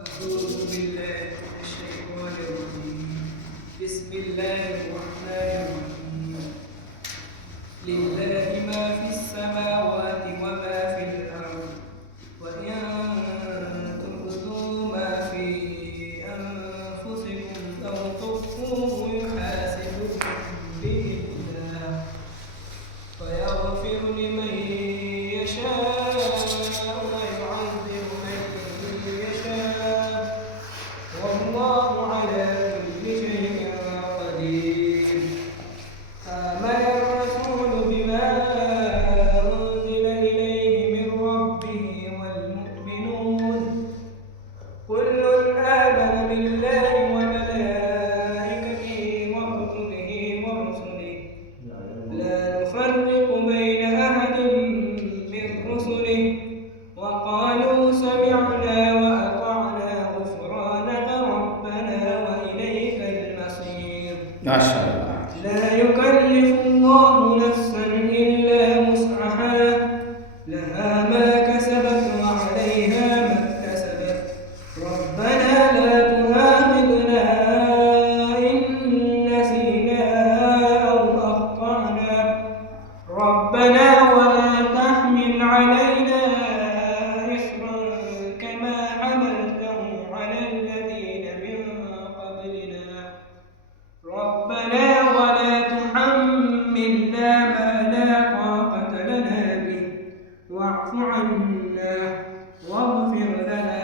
أعوذ بالله من الشيطان الرجيم. بسم الله الرحمن الرحيم. لله ما في السماوات وما في الأرض، وإن تبدوا ما في أنفسكم أو تخفوه يحاسبكم به الله فيغفر لمن يشاء ويعذب من يشاء، والله على كل شيء قدير. آمن الرسول بما أنزل إليه من ربه والمؤمنون كل آمن بالله وملائكته وكتبه ورسله لا نفرق بين أحد من رسله وقالوا سمعنا وأطعنا غفرانك ربنا وإليك المصير. ما شاء الله. لا يكلف الله نفسا إلا وسعها، لها ما كسبت وعليها ما اكتسبت. ربنا لا تؤاخذنا إن نسينا أو أخطأنا، ربنا ولا تحمل علينا إصرا كما حملته على الذين من قبلنا، ربنا ولا تحملنا ما لا طاقة لنا به، واعف عنا واغفر لنا